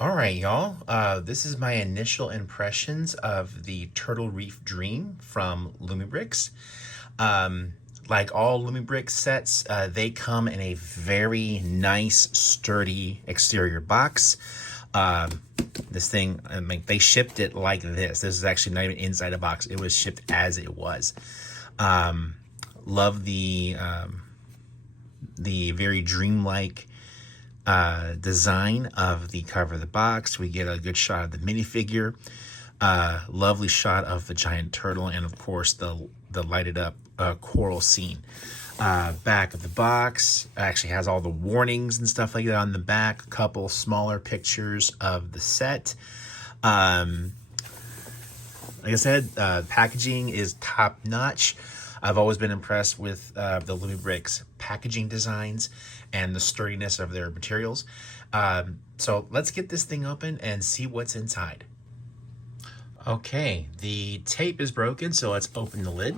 All right, y'all. This is my initial impressions of the Turtle Reef Dream from Lumibricks. Um, like all Lumibricks sets, they come in a very nice, sturdy exterior box. Um, this thing, I mean, they shipped it like this. This is actually not even inside a box. It was shipped as it was. Um, love the very dreamlike design of the cover of the box. We get a good shot of the minifigure, lovely shot of the giant turtle, and of course the lighted up coral scene. Back of the box actually has all the warnings and stuff like that on the back. A couple smaller pictures of the set. Like I said, packaging is top notch. I've always been impressed with the Lumibricks packaging designs and the sturdiness of their materials. So let's get this thing open and see what's inside. Okay, the tape is broken, so let's open the lid.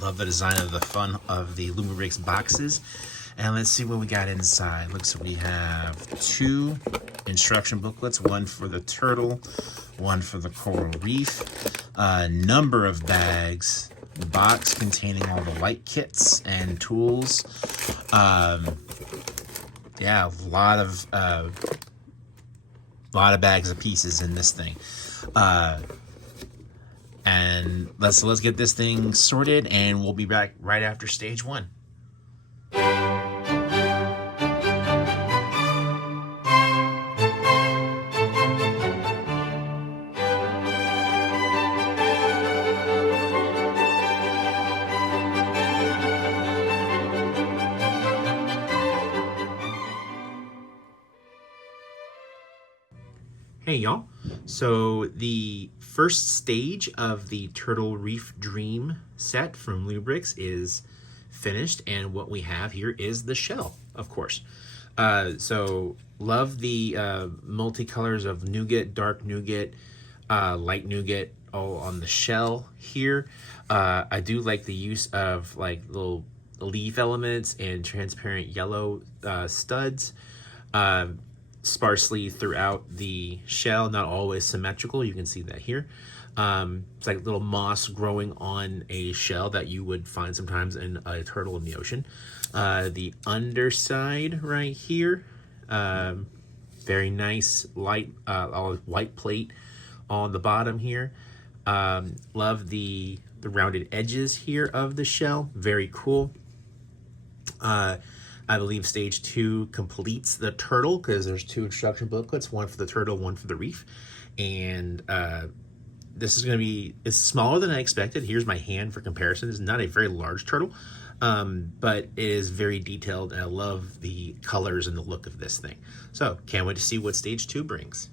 Love the design of the fun of the Lumibricks boxes. And let's see what we got inside. Looks like we have two instruction booklets, one for the turtle, one for the coral reef, a number of bags, box containing all the light kits and tools. Yeah, a lot of bags of pieces in this thing. And let's get this thing sorted, and we'll be back right after stage one. Hey y'all, so the first stage of the Turtle Reef Dream set from Lumibricks is finished, and what we have here is the shell, of course. So love the multicolors of nougat, dark nougat, light nougat, all on the shell here. I do like the use of like little leaf elements and transparent yellow studs. Sparsely throughout the shell, not always symmetrical. You can see that here. It's like little moss growing on a shell that you would find sometimes in a turtle in the ocean. The underside right here, very nice light white plate on the bottom here. Love the rounded edges here of the shell, very cool. I believe stage 2 completes the turtle because there's two instruction booklets, one for the turtle, one for the reef. And this is going to be, it's smaller than I expected. Here's my hand for comparison. It's not a very large turtle, but it is very detailed, and I love the colors and the look of this thing. So can't wait to see what stage 2 brings.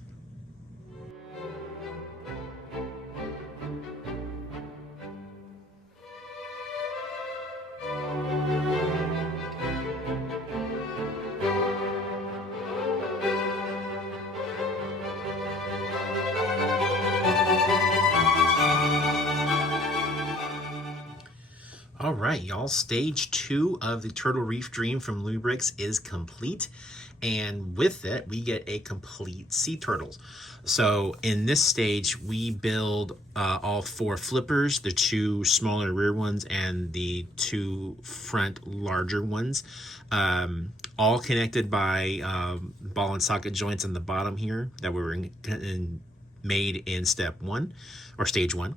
All right, y'all, stage 2 of the Turtle Reef Dream from Lumibricks is complete. And with it, we get a complete sea turtles. So in this stage, we build all 4 flippers, the 2 smaller rear ones and the 2 front larger ones, all connected by ball and socket joints on the bottom here that were made in step 1 or stage 1.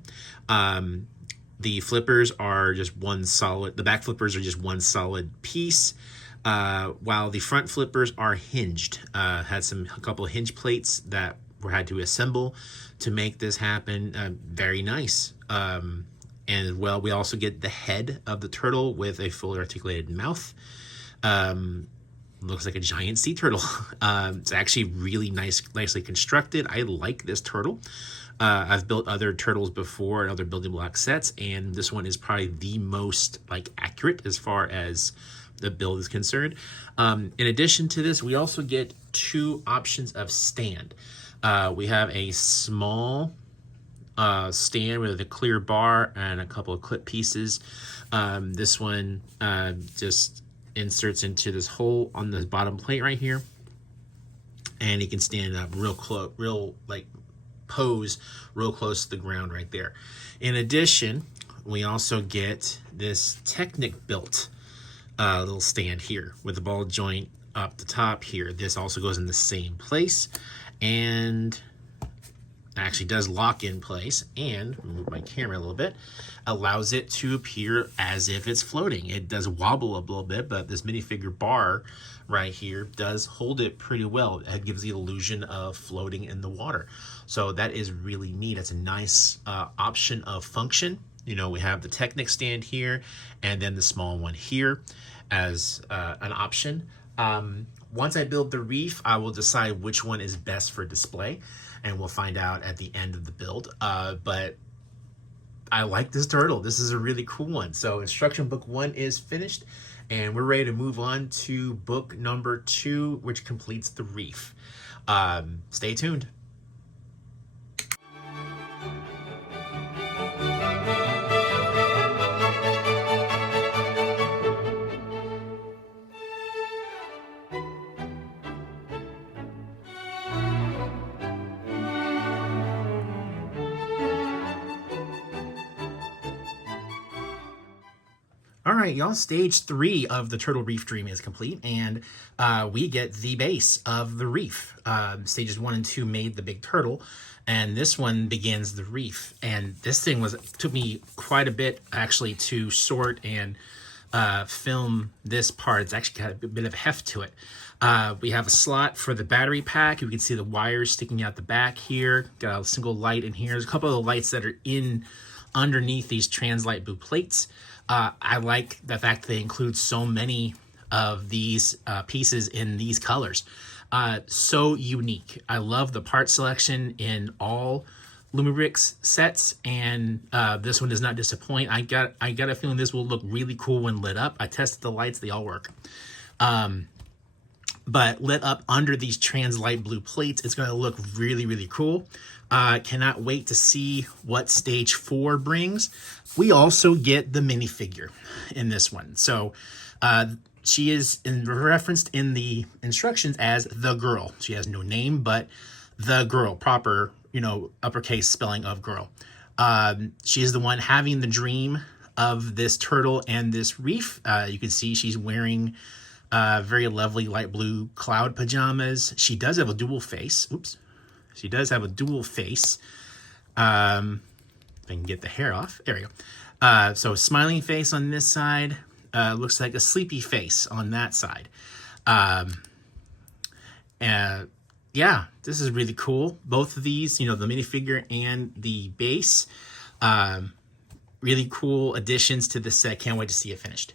The flippers are just one solid, the back flippers are just one solid piece, while the front flippers are hinged. Had a couple of hinge plates that were had to assemble to make this happen. Very nice. And well, we also get the head of the turtle with a fully articulated mouth. Looks like a giant sea turtle. It's actually really nicely constructed. I like this turtle. I've built other turtles before in other building block sets, and this one is probably the most accurate as far as the build is concerned. In addition to this, we also get 2 options of stand. We have a small stand with a clear bar and a couple of clip pieces. This one just inserts into this hole on the bottom plate right here. and he can stand up real close, real like pose real close to the ground right there. In addition, we also get this Technic built little stand here with the ball joint up the top here. This also goes in the same place and actually does lock in place, and move my camera a little bit, allows it to appear as if it's floating. It does wobble a little bit, but this minifigure bar right here does hold it pretty well. It gives the illusion of floating in the water. So that is really neat. It's a nice option of function. You know, we have the Technic stand here and then the small one here as an option. Once I build the reef, I will decide which one is best for display, and we'll find out at the end of the build. But I like this turtle. This is a really cool one. So instruction book 1 is finished, and we're ready to move on to book number 2, which completes the reef. Stay tuned. All right, y'all, stage 3 of the Turtle Reef Dream is complete, and we get the base of the reef. Stages 1 and 2 made the big turtle, and this one begins the reef. And this thing took me quite a bit, actually, to sort and film this part. It's actually got a bit of heft to it. We have a slot for the battery pack. You can see the wires sticking out the back here. Got a single light in here. There's a couple of the lights that are underneath these trans-light blue plates. I like the fact that they include so many of these pieces in these colors. So unique. I love the part selection in all Lumibricks sets, and this one does not disappoint. I got a feeling this will look really cool when lit up. I tested the lights, they all work. But lit up under these trans light blue plates, it's going to look really, really cool. Cannot wait to see what stage 4 brings. We also get the minifigure in this one. So she is referenced in the instructions as the girl. She has no name, but the girl, proper, uppercase spelling of girl. She is the one having the dream of this turtle and this reef. You can see she's wearing very lovely light blue cloud pajamas. She does have a dual face. Oops. She does have a dual face. If I can get the hair off. There we go. So smiling face on this side. Looks like a sleepy face on that side. Yeah, this is really cool. Both of these, the minifigure and the base. Really cool additions to this set. Can't wait to see it finished.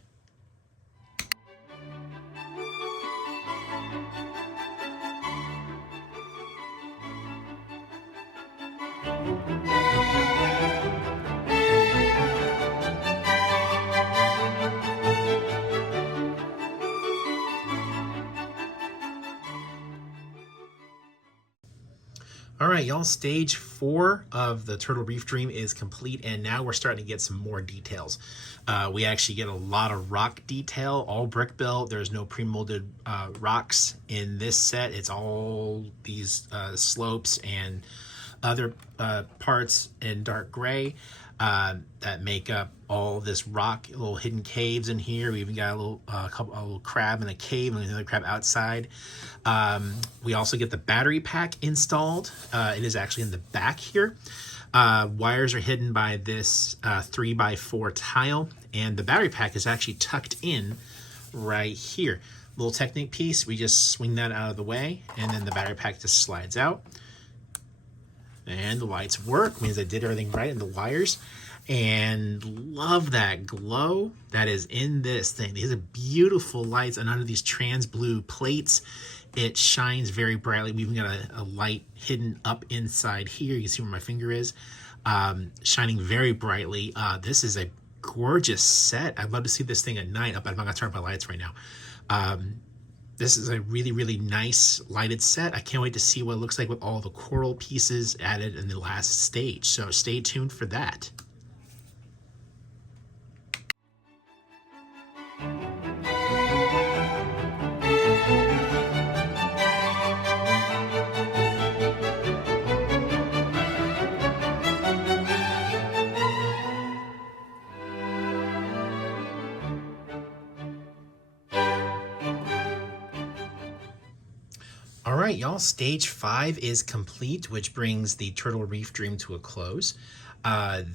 All right, y'all, stage 4 of the Turtle Reef Dream is complete, and now we're starting to get some more details. We actually get a lot of rock detail, all brick built. There's no pre-molded rocks in this set. It's all these slopes and other parts in dark gray that make up all this rock, little hidden caves in here. We even got a little crab in a cave and another crab outside. We also get the battery pack installed. It is actually in the back here. Wires are hidden by this 3x4 tile, and the battery pack is actually tucked in right here. Little Technic piece, we just swing that out of the way, and then the battery pack just slides out. And the lights work, means I did everything right in the wires. And love that glow that is in this thing. These are beautiful lights, and under these trans blue plates, it shines very brightly. We've even got a light hidden up inside here. You can see where my finger is, shining very brightly. This is a gorgeous set. I'd love to see this thing at night, but I'm not gonna turn up my lights right now. This is a really, really nice lighted set. I can't wait to see what it looks like with all the coral pieces added in the last stage. So stay tuned for that. All right, y'all, stage 5 is complete, which brings the Turtle Reef Dream to a close.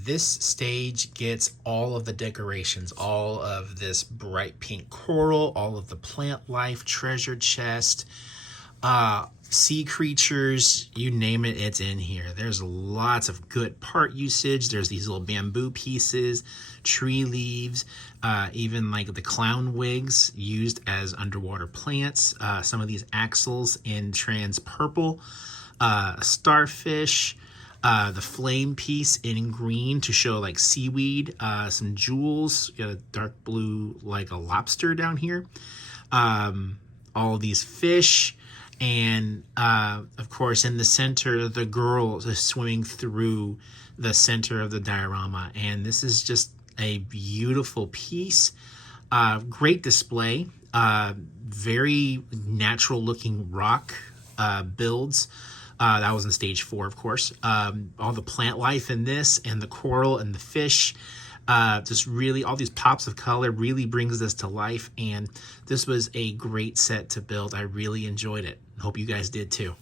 This stage gets all of the decorations, all of this bright pink coral, all of the plant life, treasure chest, sea creatures, you name it, it's in here. There's lots of good part usage. There's these little bamboo pieces, tree leaves, even like the clown wigs used as underwater plants. Some of these axles in trans purple, starfish, the flame piece in green to show like seaweed, some jewels, dark blue like a lobster down here, all of these fish, and of course in the center the girl is swimming through the center of the diorama, and this is just a beautiful piece. Great display, very natural looking rock builds. That was in stage 4, of course. All the plant life in this, and the coral and the fish, just really all these pops of color really brings this to life, and this was a great set to build. I really enjoyed it. Hope you guys did too.